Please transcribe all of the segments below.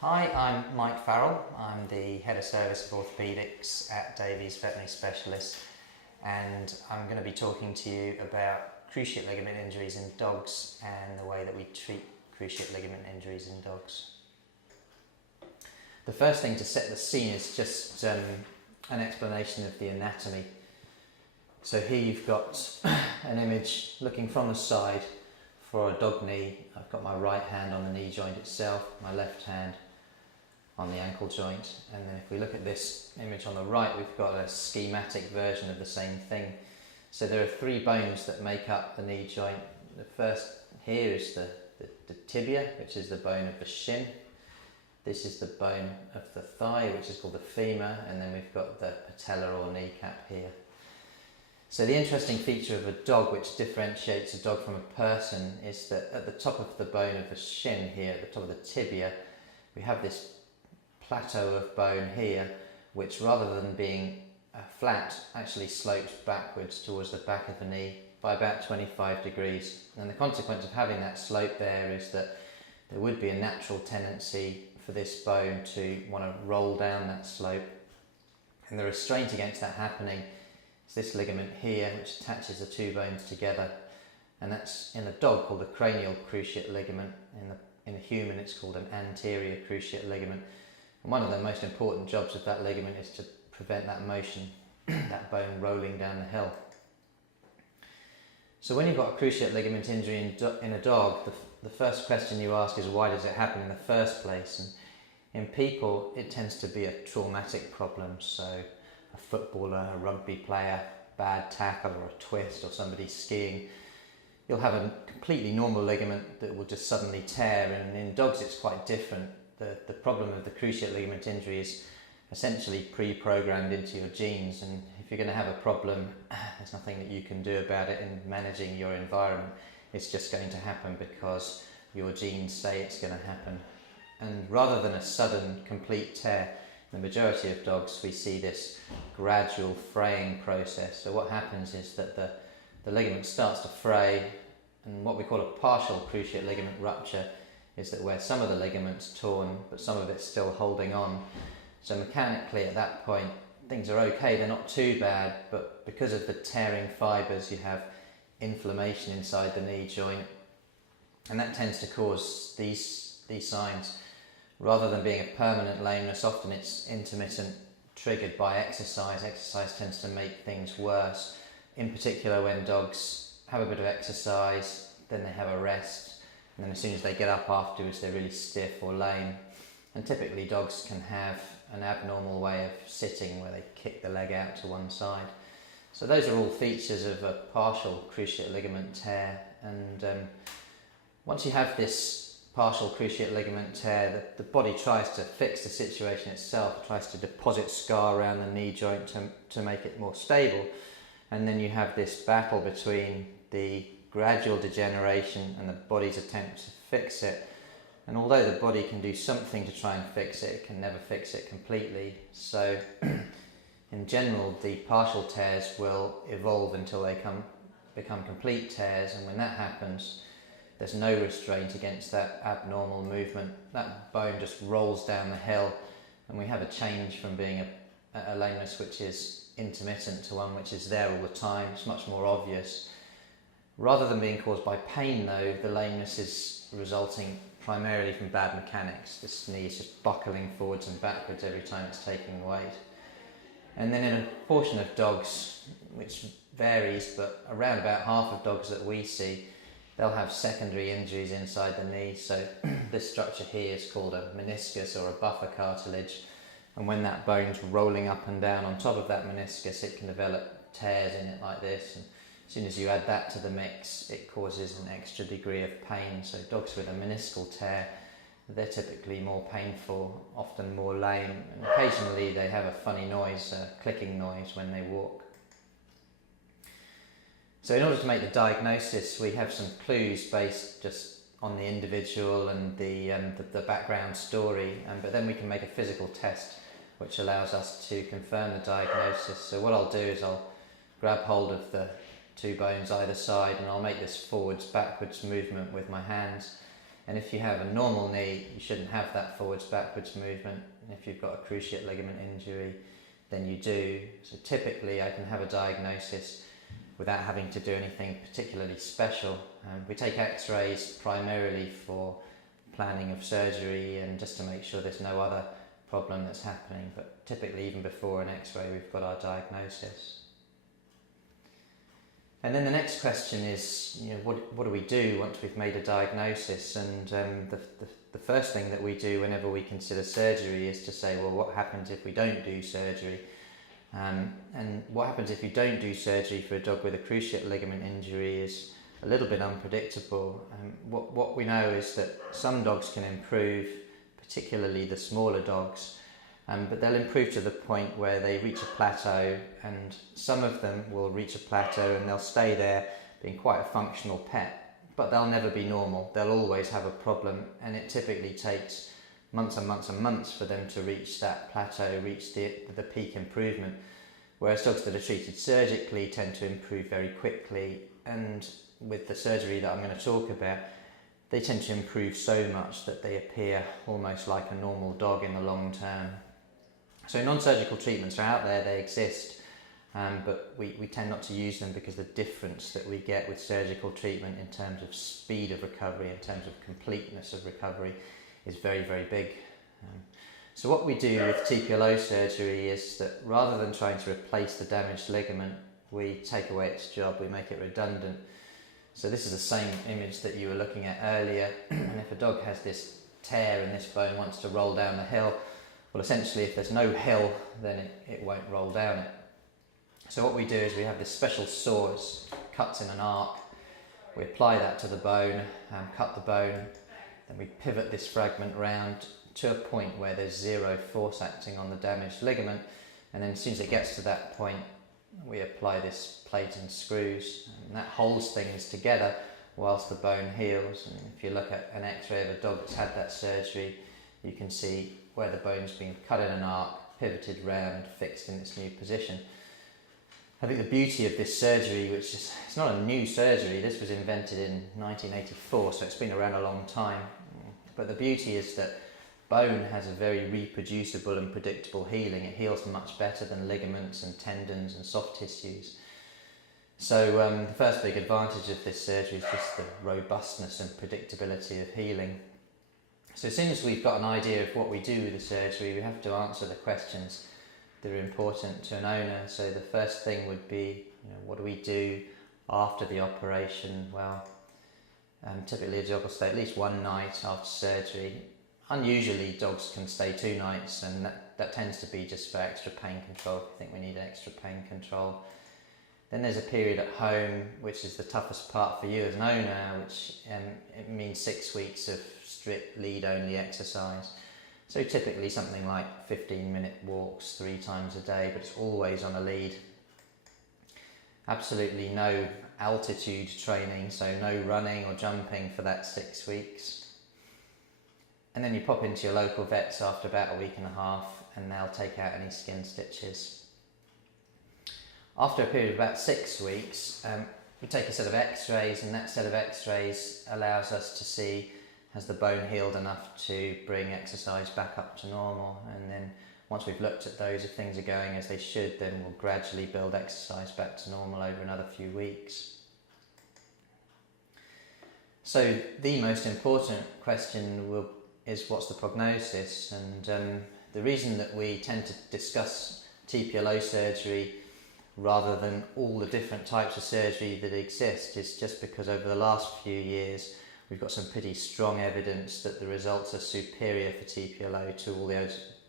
Hi, I'm Mike Farrell. I'm the Head of Service of Orthopeadics at Davies Veterinary Specialists, and I'm going to be talking to you about cruciate ligament injuries in dogs and the way that we treat cruciate ligament injuries in dogs. The first thing to set the scene is just an explanation of the anatomy. So here you've got an image looking from the side for a dog knee. I've got my right hand on the knee joint itself, my left hand on the ankle joint, and then if we look at this image on the right, we've got a schematic version of the same thing. So there are three bones that make up the knee joint. The first here is the tibia, which is the bone of the shin. This is the bone of the thigh, which is called the femur, and then we've got the patella or kneecap here. So the interesting feature of a dog which differentiates a dog from a person is that at the top of the bone of the shin here, at the top of the tibia, we have this plateau of bone here, which rather than being flat, actually slopes backwards towards the back of the knee by about 25 degrees. And the consequence of having that slope there is that there would be a natural tendency for this bone to want to roll down that slope. And the restraint against that happening is this ligament here, which attaches the two bones together. And that's in a dog called the cranial cruciate ligament. In a human, it's called an anterior cruciate ligament. And one of the most important jobs of that ligament is to prevent that motion, that bone rolling down the hill. So when you've got a cruciate ligament injury in a dog, the first question you ask is, why does it happen in the first place? And in people, it tends to be a traumatic problem. So a footballer, a rugby player, bad tackle or a twist, or somebody skiing, you'll have a completely normal ligament that will just suddenly tear, and in dogs it's quite different. The problem of the cruciate ligament injury is essentially pre-programmed into your genes, and if you're going to have a problem, there's nothing that you can do about it in managing your environment. It's just going to happen because your genes say it's going to happen. And rather than a sudden complete tear, in the majority of dogs we see this gradual fraying process. So what happens is that the ligament starts to fray, and what we call a partial cruciate ligament rupture is that where some of the ligament's torn but some of it's still holding on. So mechanically at that point things are okay, they're not too bad, but because of the tearing fibres you have inflammation inside the knee joint, and that tends to cause these signs. Rather than being a permanent lameness, often it's intermittent, triggered by exercise. Exercise tends to make things worse, in particular when dogs have a bit of exercise, then they have a rest, and then as soon as they get up afterwards they're really stiff or lame. And typically dogs can have an abnormal way of sitting where they kick the leg out to one side. So those are all features of a partial cruciate ligament tear, and once you have this partial cruciate ligament tear, the body tries to fix the situation itself, tries to deposit scar around the knee joint to make it more stable, and then you have this battle between the gradual degeneration and the body's attempt to fix it. And although the body can do something to try and fix it, it can never fix it completely. So in general, the partial tears will evolve until they become complete tears, and when that happens, there's no restraint against that abnormal movement. That bone just rolls down the hill, and we have a change from being a lameness which is intermittent to one which is there all the time. It's much more obvious. Rather than being caused by pain though, the lameness is resulting primarily from bad mechanics. This knee is just buckling forwards and backwards every time it's taking weight. And then in a portion of dogs, which varies, but around about half of dogs that we see, they'll have secondary injuries inside the knee. So this structure here is called a meniscus or a buffer cartilage, and when that bone's rolling up and down on top of that meniscus, it can develop tears in it like this, and as soon as you add that to the mix, it causes an extra degree of pain. So dogs with a meniscal tear, they're typically more painful, often more lame, and occasionally they have a funny noise, a clicking noise when they walk. So in order to make the diagnosis, we have some clues based just on the individual and the background story, but then we can make a physical test which allows us to confirm the diagnosis. So what I'll do is I'll grab hold of the two bones either side, and I'll make this forwards backwards movement with my hands, And if you have a normal knee, you shouldn't have that forwards-backwards movement. And if you've got a cruciate ligament injury, then you do. So typically I can have a diagnosis without having to do anything particularly special. We take x-rays primarily for planning of surgery and just to make sure there's no other problem that's happening, but typically even before an x-ray we've got our diagnosis. And then the next question is, what do we do once we've made a diagnosis? And the first thing that we do whenever we consider surgery is to say, well, what happens if we don't do surgery? And what happens if you don't do surgery for a dog with a cruciate ligament injury is a little bit unpredictable. What we know is that some dogs can improve, particularly the smaller dogs, but they'll improve to the point where they reach a plateau, and some of them will reach a plateau and they'll stay there being quite a functional pet, but they'll never be normal. They'll always have a problem, and it typically takes months and months and months for them to reach that plateau, reach the peak improvement, whereas dogs that are treated surgically tend to improve very quickly. And with the surgery that I'm going to talk about, they tend to improve so much that they appear almost like a normal dog in the long term. So non-surgical treatments are out there, they exist, but we tend not to use them because the difference that we get with surgical treatment in terms of speed of recovery, in terms of completeness of recovery, is very, very big. So what we do with TPLO surgery is that rather than trying to replace the damaged ligament, we take away its job, we make it redundant. So this is the same image that you were looking at earlier, and if a dog has this tear in this bone, wants to roll down the hill, well, essentially if there's no hill, then it won't roll down it. So what we do is we have this special saw, it cuts in an arc, we apply that to the bone, cut the bone, then we pivot this fragment round to a point where there's zero force acting on the damaged ligament, and then as soon as it gets to that point, we apply this plate and screws, and that holds things together whilst the bone heals. And if you look at an x-ray of a dog that's had that surgery, you can see where the bone's been cut in an arc, pivoted round, fixed in its new position. I think the beauty of this surgery, which is, it's not a new surgery, this was invented in 1984, so it's been around a long time, but the beauty is that bone has a very reproducible and predictable healing. It heals much better than ligaments and tendons and soft tissues. So the first big advantage of this surgery is just the robustness and predictability of healing. So as soon as we've got an idea of what we do with the surgery, we have to answer the questions that are important to an owner. So the first thing would be, what do we do after the operation? Well, typically a dog will stay at least one night after surgery. Unusually dogs can stay 2 nights, and that tends to be just for extra pain control. I think we need extra pain control. Then there's a period at home, which is the toughest part for you as an owner, which it means 6 weeks of strict lead-only exercise. So typically something like 15-minute walks 3 times a day, but it's always on a lead. Absolutely no altitude training, so no running or jumping for that 6 weeks. And then you pop into your local vets after about a week and a half, and they'll take out any skin stitches. After a period of about 6 weeks, we take a set of x-rays, and that set of x-rays allows us to see, has the bone healed enough to bring exercise back up to normal? And then once we've looked at those, if things are going as they should, then we'll gradually build exercise back to normal over another few weeks. So the most important question is what's the prognosis? And the reason that we tend to discuss TPLO surgery rather than all the different types of surgery that exist is just because over the last few years we've got some pretty strong evidence that the results are superior for TPLO to all the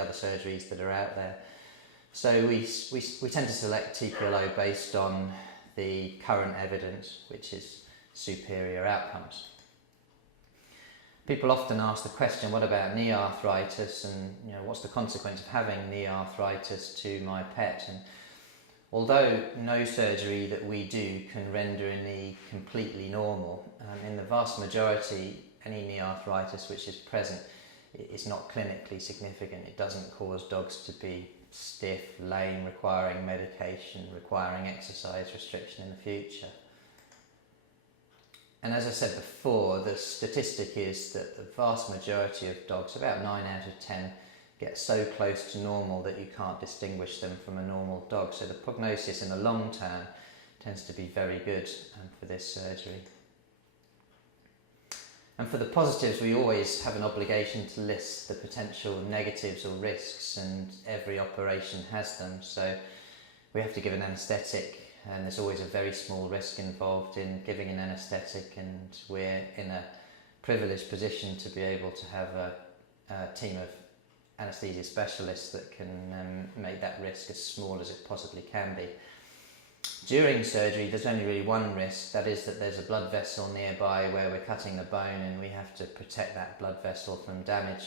other surgeries that are out there. So we tend to select TPLO based on the current evidence, which is superior outcomes. People often ask the question, what about knee arthritis, and what's the consequence of having knee arthritis to my pet? And although no surgery that we do can render a knee completely normal, in the vast majority, any knee arthritis which is present is not clinically significant. It doesn't cause dogs to be stiff, lame, requiring medication, requiring exercise restriction in the future. And as I said before, the statistic is that the vast majority of dogs, about 9 out of 10, get so close to normal that you can't distinguish them from a normal dog. So the prognosis in the long term tends to be very good for this surgery. And for the positives, we always have an obligation to list the potential negatives or risks, and every operation has them. So we have to give an anaesthetic, and there's always a very small risk involved in giving an anaesthetic, and we're in a privileged position to be able to have a team of anaesthesia specialists that can make that risk as small as it possibly can be. During surgery, there's only really one risk, that is that there's a blood vessel nearby where we're cutting the bone, and we have to protect that blood vessel from damage.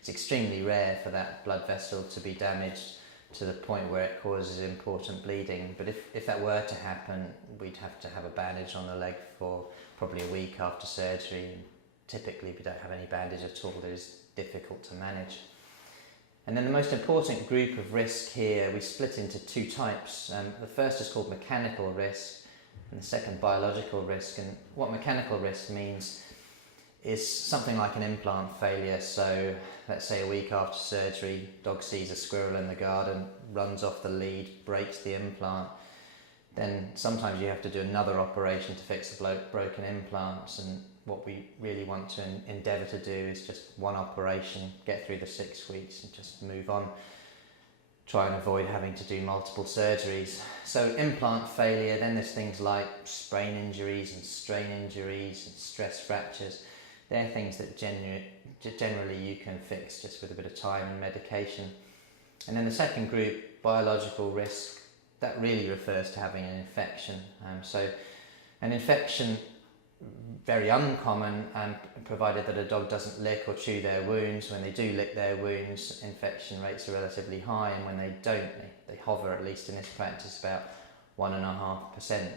It's extremely rare for that blood vessel to be damaged to the point where it causes important bleeding, but if that were to happen, we'd have to have a bandage on the leg for probably a week after surgery, and typically we don't have any bandage at all. It is difficult to manage. And then the most important group of risk here, we split into two types. The first is called mechanical risk, and the second biological risk. And what mechanical risk means is something like an implant failure. So let's say a week after surgery, dog sees a squirrel in the garden, runs off the lead, breaks the implant. Then sometimes you have to do another operation to fix the broken implants, and what we really want to endeavour to do is just one operation, get through the 6 weeks and just move on. Try and avoid having to do multiple surgeries. So implant failure, then there's things like sprain injuries and strain injuries and stress fractures. They're things that generally you can fix just with a bit of time and medication. And then the second group, biological risk, that really refers to having an infection. So an infection, very uncommon, provided that a dog doesn't lick or chew their wounds. When they do lick their wounds, infection rates are relatively high, and when they don't, they hover, at least in this practice, about 1.5%.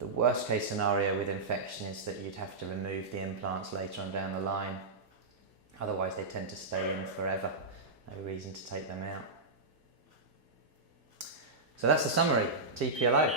The worst case scenario with infection is that you'd have to remove the implants later on down the line. Otherwise they tend to stay in forever. No reason to take them out. So that's the summary, TPLO.